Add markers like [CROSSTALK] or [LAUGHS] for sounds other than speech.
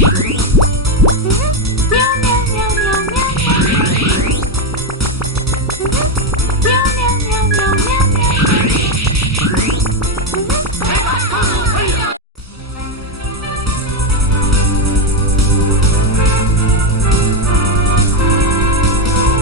Yeah. [LAUGHS]